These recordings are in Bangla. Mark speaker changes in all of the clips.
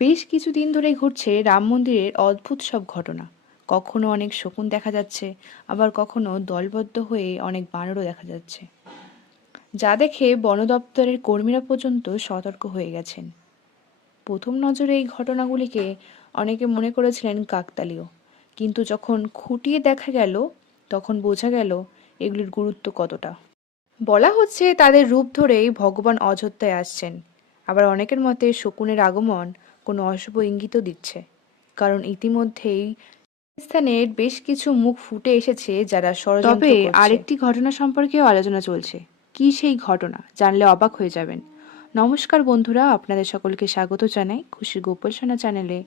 Speaker 1: বেশ কিছুদিন ধরেই ঘটছে রাম মন্দিরের অদ্ভুত সব ঘটনা। কখনো অনেক শকুন দেখা যাচ্ছে, আবার কখনো দলবদ্ধ হয়ে অনেক বানরও দেখা যাচ্ছে। যা দেখে বন দপ্তরের কর্মীরা পর্যন্ত সতর্ক হয়ে গেছেন। প্রথম নজরে এই ঘটনাগুলিকে অনেকে মনে করেছিলেন কাকতালীয়। কিন্তু যখন খুঁটিয়ে দেখা গেল, তখন বোঝা গেল এগুলির গুরুত্ব কতটা। বলা হচ্ছে তাদের রূপ ধরেই ভগবান অযোধ্যায় আসছেন। আবার অনেকের মতে শকুনের আগমন কোনো অশুভ ইঙ্গিতও দিচ্ছে। কারণ ইতিমধ্যেই স্থানের বেশ কিছু মুখ ফুটে এসেছে যারা
Speaker 2: তবে আরেকটি ঘটনা সম্পর্কেও আলোচনা চলছে। কি সেই ঘটনা? জানলে অবাক হয়ে যাবেন। নমস্কার বন্ধুরা আপনাদের সকলকে স্বাগত জানাই খুশি গোপাল সোনা চ্যানেলে।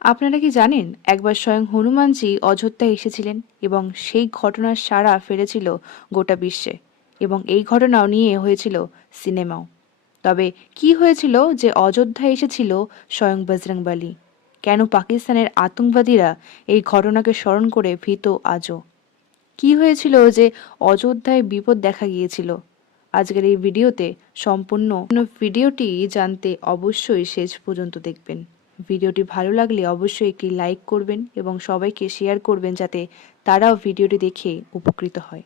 Speaker 2: আপনারা কি জানেন একবার স্বয়ং হনুমানজি অযোধ্যায় এসেছিলেন এবং সেই ঘটনার সাড়া ফেলেছিল গোটা বিশ্বে এবং এই ঘটনাও নিয়ে হয়েছিল সিনেমাও। তবে কি হয়েছিল যে অযোধ্যায় এসেছিল স্বয়ং বজরংবলী? কেন পাকিস্তানের আতঙ্কবাদীরা এই ঘটনাকে স্মরণ করে ভীত আজও? কি হয়েছিল যে অযোধ্যায় বিপদ দেখা গিয়েছিল? আজকের এই ভিডিওতে সম্পূর্ণ ভিডিওটি জানতে অবশ্যই শেষ পর্যন্ত দেখবেন। ভিডিওটি ভালো লাগলে অবশ্যই একটি লাইক করবেন এবং সবাইকে শেয়ার করবেন যাতে তারাও ভিডিওটি দেখে উপকৃত হয়।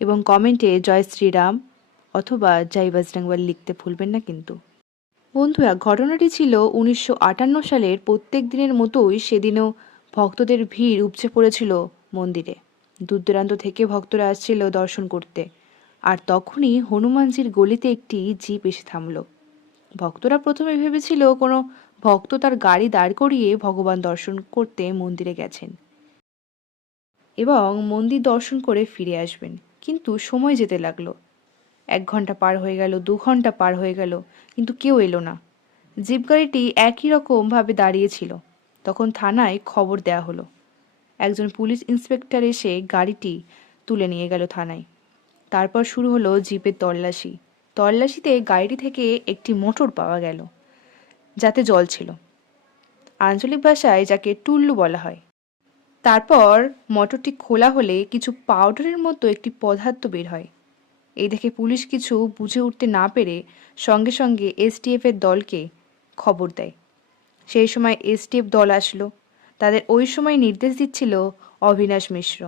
Speaker 2: এবং কমেন্টে জয় শ্রীরাম অথবা জয় বজরংবলী লিখতে ভুলবেন না কিন্তু। বন্ধুরা, ঘটনাটি ছিল উনিশশো আটান্ন সালের প্রত্যেক দিনের মতোই সেদিনও ভক্তদের ভিড় উপচে পড়েছিল মন্দিরে। দূর দূরান্ত থেকে ভক্তরা আসছিল দর্শন করতে। আর তখনই হনুমানজির গলিতে একটি জিপ এসে থামল। ভক্তরা প্রথমে ভেবেছিল কোনো ভক্ত তার গাড়ি দাঁড় করিয়ে ভগবান দর্শন করতে মন্দিরে গেছেন। এবং মন্দির দর্শন করে ফিরে আসবেন। কিন্তু সময় যেতে লাগল। এক ঘণ্টা পার হয়ে গেল, দু ঘণ্টা পার হয়ে গেল, কিন্তু কেউ এলো না। জিপ গাড়িটি একই রকমভাবে দাঁড়িয়েছিল তখন থানায় খবর দেওয়া হলো। একজন পুলিশ ইন্সপেক্টর এসে গাড়িটি তুলে নিয়ে গেল থানায়। তারপর শুরু হলো জিপের তল্লাশি। তল্লাশিতে গাড়িটি থেকে একটি মোটর পাওয়া গেল, যাতে জল ছিল। আঞ্চলিক ভাষায় যাকে টুল্লু বলা হয়। তারপর মোটরটি খোলা হলে কিছু পাউডারের মতো একটি পদার্থ বের হয়। এই দেখে পুলিশ কিছু বুঝে উঠতে না পেরে সঙ্গে সঙ্গে এসটিএফ এর দলকে খবর দেয়। সেই সময় এসটিএফ দল আসলো। তাদের ওই সময় নির্দেশ দিচ্ছিল অবিনাশ মিশ্র।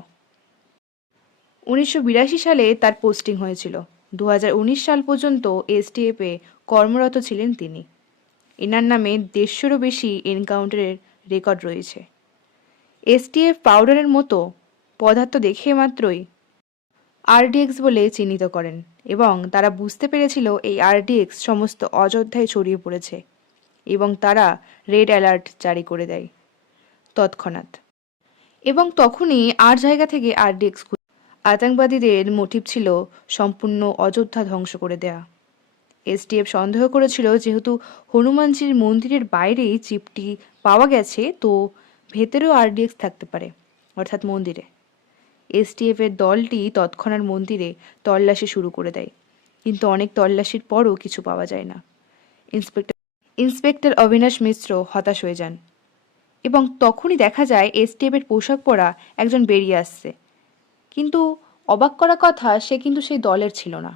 Speaker 2: উনিশশো বিরাশি সালে তার পোস্টিং হয়েছিল। দু হাজার উনিশ সাল পর্যন্ত এসটিএফে কর্মরত ছিলেন তিনি। এনার নামে দেড়শোরও বেশি এনকাউন্টারের রেকর্ড রয়েছে। এসটিএফ পাউডারের মতো পদার্থ দেখে মাত্রই আরডিএক্স বলে চিহ্নিত করেন এবং তারা বুঝতে পেরেছিল এই আরডিএক্স সমস্ত অযোধ্যায় ছড়িয়ে পড়েছে এবং তারা রেড অ্যালার্ট জারি করে দেয় তৎক্ষণাৎ। এবং তখনই আর জায়গা থেকে আরডিএক্স আতঙ্কবাদীদের মোটিভ ছিল সম্পূর্ণ অযোধ্যা ধ্বংস করে দেয়া। এসটিএফ সন্দেহ করেছিল, যেহেতু হনুমানজির মন্দিরের বাইরেই চিপটি পাওয়া গেছে, তো ভেতরেও আরডিএক্স থাকতে পারে, অর্থাৎ মন্দিরে। এসটিএফ এর দলটি তৎক্ষণাৎ মন্দিরে তল্লাশি শুরু করে দেয়। কিন্তু অনেক তল্লাশির পরও কিছু পাওয়া যায় না। ইন্সপেক্টর ইন্সপেক্টর অবিনাশ মিশ্র হতাশ হয়ে যান এবং তখনই দেখা যায় এসটিএফ এর পোশাক পরা একজন বেরিয়ে আসছে। কিন্তু অবাক করা কথা, সে কিন্তু সেই দলের ছিল না।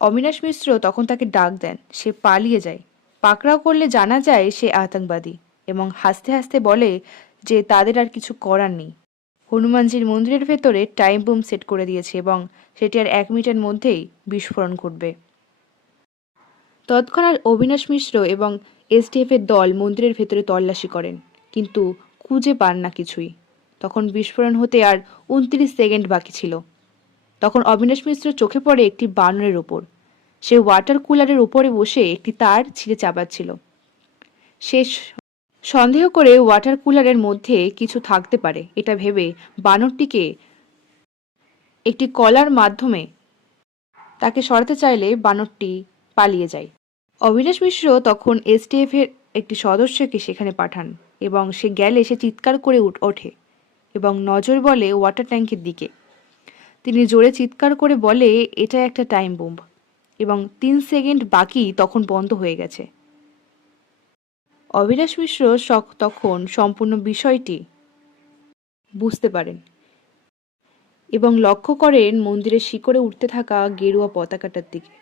Speaker 2: অবিনাশ মিশ্র তখন তাকে ডাক দেন, সে পালিয়ে যায়। পাকড়াও করলে জানা যায় সে আতঙ্কবাদী এবং হাসতে হাসতে বলে যে তাদের আর কিছু করার নেই। হনুমানজির মন্দিরের ভেতরে টাইম বোম সেট করে দিয়েছে এবং সেটি আর এক মিনিটের মধ্যেই বিস্ফোরণ ঘটবে। তৎক্ষণাৎ অবিনাশ মিশ্র এবং এসডিএফ এর দল মন্দিরের ভেতরে তল্লাশি করেন, কিন্তু খুঁজে পান না কিছুই। তখন বিস্ফোরণ হতে আর উনত্রিশ সেকেন্ড বাকি ছিল। তখন অবিনাশ মিশ্র চোখে পড়ে একটি বানরের ওপর। সে ওয়াটার কুলারের ওপরে বসে একটি তার ছিঁড়ে চাপাচ্ছিল। স- সন্দেহ করে ওয়াটার কুলারের মধ্যে কিছু থাকতে পারে, এটা ভেবে বানরটিকে একটি কলার মাধ্যমে তাকে সরাতে চাইলে বানরটি পালিয়ে যায়। অবিনাশ মিশ্র তখন এসটিএফ এর একটি সদস্যকে সেখানে পাঠান এবং সে গেলে সে চিৎকার করে ওঠে এবং নজর বলে ওয়াটার ট্যাঙ্কের দিকে। তিনি জোরে চিৎকার করে বলে, এটা একটা টাইম বোম্ব। এবং তিন সেকেন্ড বাকি তখন বন্ধ হয়ে গেছে। অবিনাশ মিশ্র শখ তখন সম্পূর্ণ বিষয়টি বুঝতে পারেন এবং লক্ষ্য করেন মন্দিরের শিকড়ে উঠতে থাকা গেরুয়া পতাকাটার দিকে।